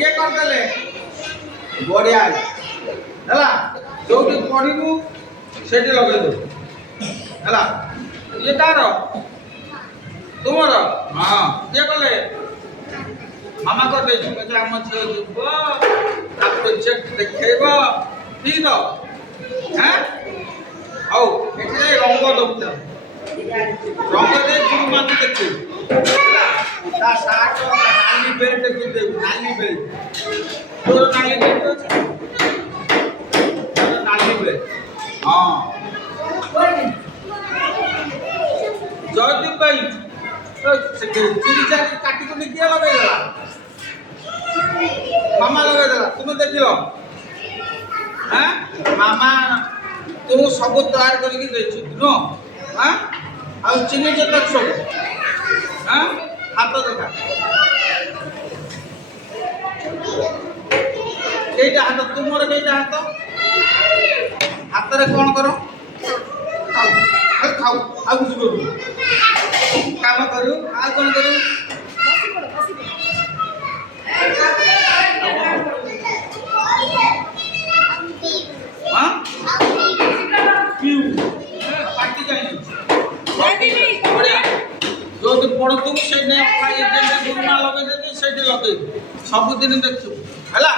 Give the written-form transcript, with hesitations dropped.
କିଏ କରିଦେଲେ ବଢିଆ ହେଲା ଯୋଉଠି ପଢିବୁ ସେଠି ଲଗେଇଦେବୁ ହେଲା ଇଏ ତାର ତୁମର ହଁ କିଏ କଲେ ମାମା କରିଦେଇଛୁ କହିଲେ ଆମ ଝିଅ ଯିବ ତା ପ୍ରୋଜେକ୍ଟ ଦେଖେଇବ ଠିକ ତ হ্যাঁ ହଉ ଏଠାରେ ରଙ୍ଗ ଦଉଛ ରଙ୍ଗ ଦେଇ ଗୁରୁମାଙ୍କୁ ଦେଖିବୁ ତା ସାର୍ଟ ନାଲି ବେଲ୍ଟ ପିନ୍ଧେବୁ ନାଲି ବେଲ୍ଟ ତୋର ନାଲି ବେଲ୍ଟ ଅଛି ତୋର ନାଲି ବେଲ୍ଟ ହଁ ଜୟଦୀପ ଭାଇ ଚିରି ଚାରି କାଟିକୁଟି କିଏ ଲଗେଇଦେଲା ମାମା ଲଗେଇଦେଲା ତୁମେ ଦେଖିଲ হ্যাঁ মামা তুমি সব তৈরি করিকি দিয়েছি নু হ্যাঁ আর চিনি যে দেখ সব হ্যাঁ হাত দেখা এইটা হাত তোমার এইটা হাত হাতরে কোন করো খাও খাও আর কিছু করবো কাম করু আর কোন করু जो पढ़ुव से गुरुमा लगे से लगे सबुदिन देखु है।